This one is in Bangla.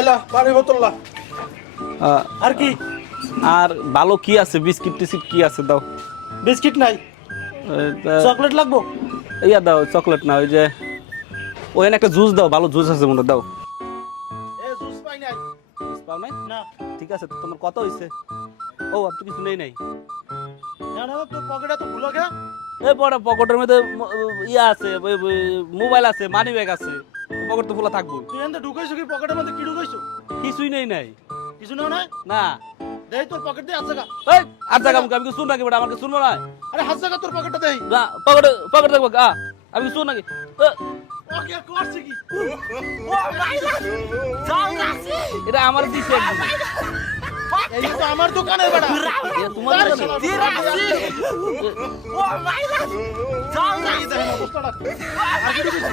এলা পানি বোতল লা। আর কি? আর ভালো কি আছে? বিস্কিট টিস্কিট কি আছে দাও। বিস্কিট নাই, চকলেট লাগবো? ইয়া দাও, চকলেট না, ওই যে ওখানে একটা জুস দাও, ভালো জুস আছে মনে হয়, দাও। এ জুস পাই নাই। জুস পাও নাই? না ঠিক আছে, তো তোমার কত হয়েছে? ও আর তো কিছু নেই নাই। না না, তোর পকেটে তো ভুলো গে। এই বড় পকেটের মধ্যে ইয়া আছে, মোবাইল আছে, মানি ব্যাগ আছে, পকেট তো খোলা থাকবো। তুই এনতে ঢুকাইছো কি? পকেটের মধ্যে কি ঢুকাইছো? কিছুই নেই নাই। কিছু না নাই? না। দেই তোর পকেট দিয়ে আছে গা। এই আর জায়গা আমি কি শুন নাকি বেটা? আমাকে শুনবো না? আরে হাত জায়গা তোর পকেটটা দেই। না, পকেট দেখবো আমি কি শুন নাকি? ওকে করছে কি? এটা আমার দিছে একদম। এই তো আমার দোকানের বেটা। এটা তোমার আরে দোকানে? শালা, এই দেখেন অবস্থাটা। আর কি দিছিস?